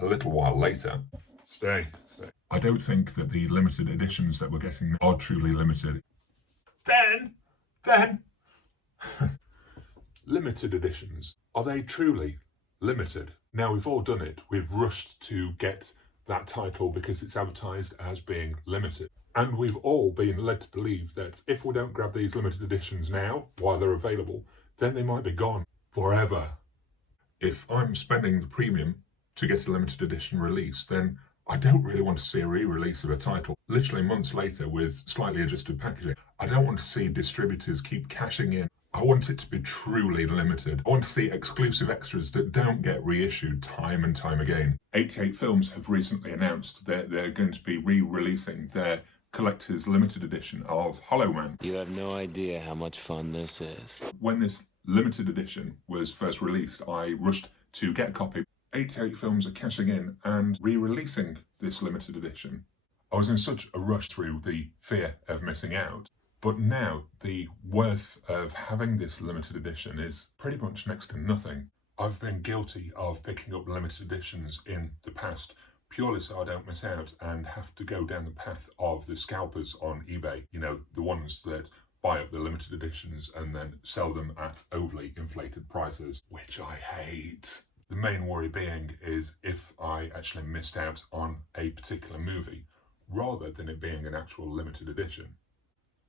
a little while later. Stay. I don't think that the limited editions that we're getting are truly limited. Then, limited editions, are they truly limited? Now, we've all done it. We've rushed to get that title because it's advertised as being limited. And we've all been led to believe that if we don't grab these limited editions now, while they're available, then they might be gone forever. If I'm spending the premium to get a limited edition release, then I don't really want to see a re-release of a title literally months later with slightly adjusted packaging. I don't want to see distributors keep cashing in. I want it to be truly limited. I want to see exclusive extras that don't get reissued time and time again. 88 Films have recently announced that they're going to be re-releasing their collector's limited edition of Hollow Man. You have no idea how much fun this is. When this limited edition was first released, I rushed to get a copy. 88 Films are cashing in and re-releasing this limited edition. I was in such a rush through the fear of missing out. But now the worth of having this limited edition is pretty much next to nothing. I've been guilty of picking up limited editions in the past purely so I don't miss out and have to go down the path of the scalpers on eBay. You know, the ones that buy up the limited editions and then sell them at overly inflated prices, which I hate. The main worry being is if I actually missed out on a particular movie rather than it being an actual limited edition.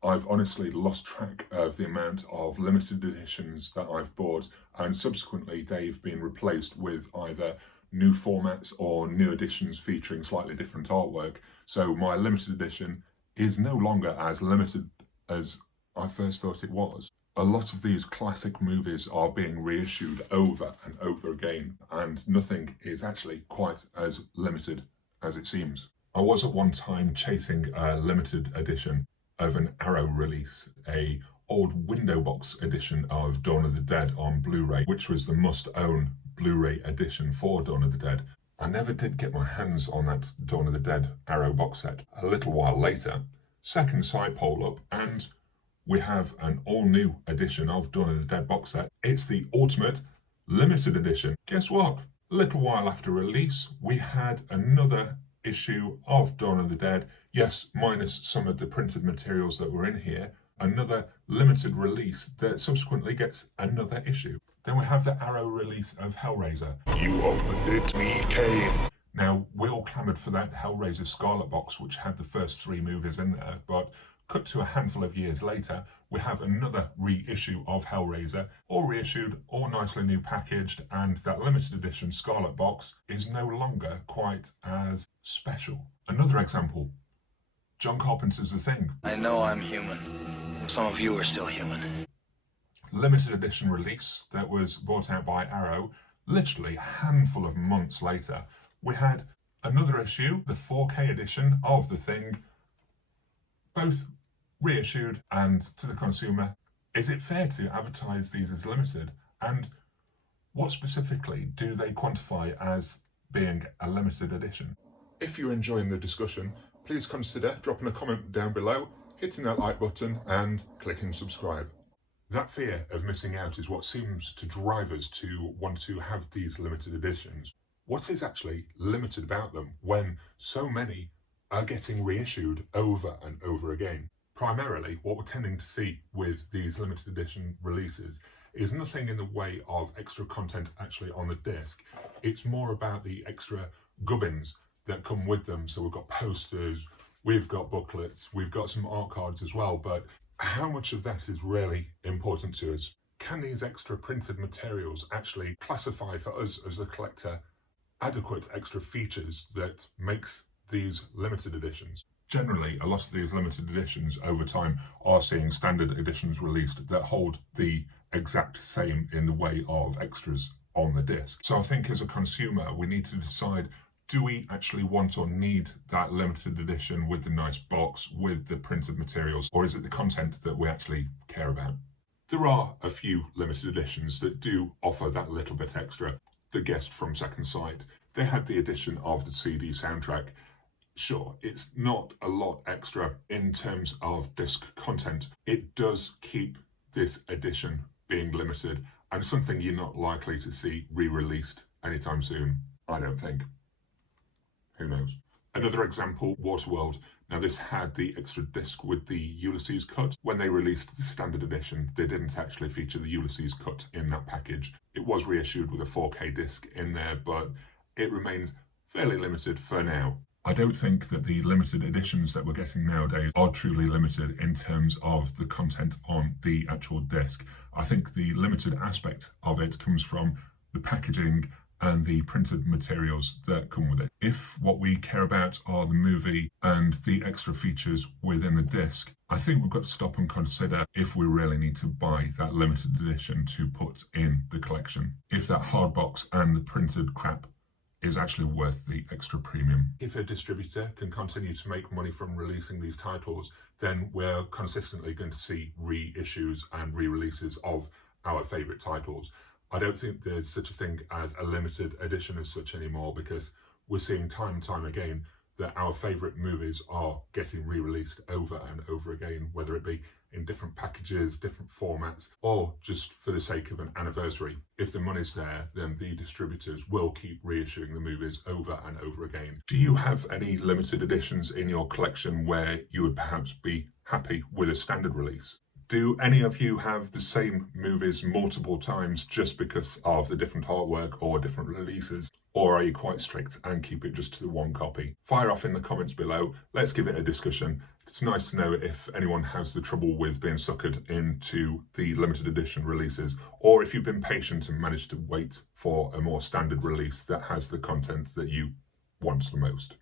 I've honestly lost track of the amount of limited editions that I've bought, and subsequently they've been replaced with either new formats or new editions featuring slightly different artwork. So my limited edition is no longer as limited as I first thought it was. A lot of these classic movies are being reissued over and over again, and nothing is actually quite as limited as it seems. I was at one time chasing a limited edition of an Arrow release, a old window box edition of Dawn of the Dead on Blu Ray, which was the must-own Blu Ray edition for Dawn of the Dead. I never did get my hands on that Dawn of the Dead Arrow box set. A little while later, second site poll up, and we have an all-new edition of Dawn of the Dead box set. It's the ultimate limited edition. Guess what? A little while after release, we had another issue of Dawn of the Dead, yes, minus some of the printed materials that were in here, another limited release that subsequently gets another issue. Then we have the Arrow release of Hellraiser. You opened it, me came. Now, we all clamoured for that Hellraiser Scarlet box, which had the first 3 movies in there, but cut to a handful of years later, we have another reissue of Hellraiser, all reissued, all nicely new packaged, and that limited edition Scarlet box is no longer quite as special. Another example, John Carpenter's The Thing. I know I'm human. Some of you are still human. Limited edition release that was brought out by Arrow, literally a handful of months later, we had another issue, the 4K edition of The Thing, both reissued, and to the consumer, is it fair to advertise these as limited? And what specifically do they quantify as being a limited edition? If you're enjoying the discussion, please consider dropping a comment down below, hitting that like button and clicking subscribe. That fear of missing out is what seems to drive us to want to have these limited editions. What is actually limited about them when so many are getting reissued over and over again? Primarily, what we're tending to see with these limited edition releases is nothing in the way of extra content actually on the disc. It's more about the extra gubbins that come with them. So we've got posters, we've got booklets, we've got some art cards as well, but how much of that is really important to us? Can these extra printed materials actually classify for us as a collector adequate extra features that makes these limited editions? Generally, a lot of these limited editions over time are seeing standard editions released that hold the exact same in the way of extras on the disc. So I think as a consumer, we need to decide, do we actually want or need that limited edition with the nice box, with the printed materials, or is it the content that we actually care about? There are a few limited editions that do offer that little bit extra. The Guest from Second Sight, they had the edition of the CD soundtrack. Sure, it's not a lot extra in terms of disc content. It does keep this edition being limited and something you're not likely to see re-released anytime soon, I don't think. Who knows? Another example, Waterworld. Now this had the extra disc with the Ulysses cut. When they released the standard edition, they didn't actually feature the Ulysses cut in that package. It was reissued with a 4K disc in there, but it remains fairly limited for now. I don't think that the limited editions that we're getting nowadays are truly limited in terms of the content on the actual disc. I think the limited aspect of it comes from the packaging and the printed materials that come with it. If what we care about are the movie and the extra features within the disc, I think we've got to stop and consider if we really need to buy that limited edition to put in the collection. If that hard box and the printed crap is actually worth the extra premium. If a distributor can continue to make money from releasing these titles, then we're consistently going to see reissues and re-releases of our favourite titles. I don't think there's such a thing as a limited edition as such anymore, because we're seeing time and time again that our favourite movies are getting re-released over and over again, whether it be in different packages, different formats, or just for the sake of an anniversary. If the money's there, then the distributors will keep reissuing the movies over and over again. Do you have any limited editions in your collection where you would perhaps be happy with a standard release? Do any of you have the same movies multiple times just because of the different artwork or different releases? Or are you quite strict and keep it just to the one copy? Fire off in the comments below. Let's give it a discussion. It's nice to know if anyone has the trouble with being suckered into the limited edition releases, or if you've been patient and managed to wait for a more standard release that has the content that you want the most.